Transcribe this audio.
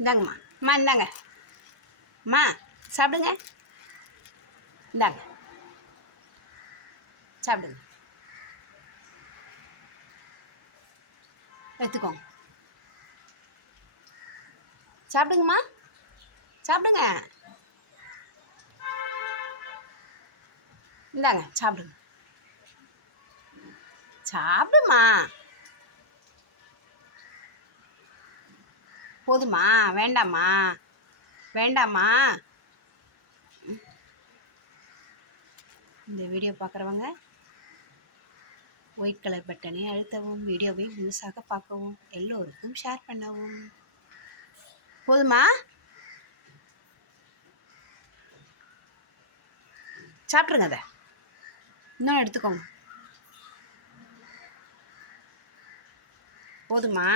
இந்தாங்கம்மா. அம்மா இந்தாங்க. அம்மா சாப்பிடுங்க. இந்தாங்க. சாப்பிடுங்க. எடுத்துக்கோங்க. சாப்பிடுங்கம்மா. சாப்பிடுங்க. இந்தாங்க சாப்பிடுங்க. சாப்பிடுமா? போதுமா? வேண்டாமா வேண்டாமா இந்த வீடியோ பார்க்குறவங்க ஒயிட் கலர் பட்டனை அழுத்தவும் வீடியோவை முழுசாக பார்க்கவும் எல்லோருக்கும் ஷேர் பண்ணவும். போதுமா? சாப்பிட்ருங்க அதை. இன்னும் எடுத்துக்கோங்க. போதுமா?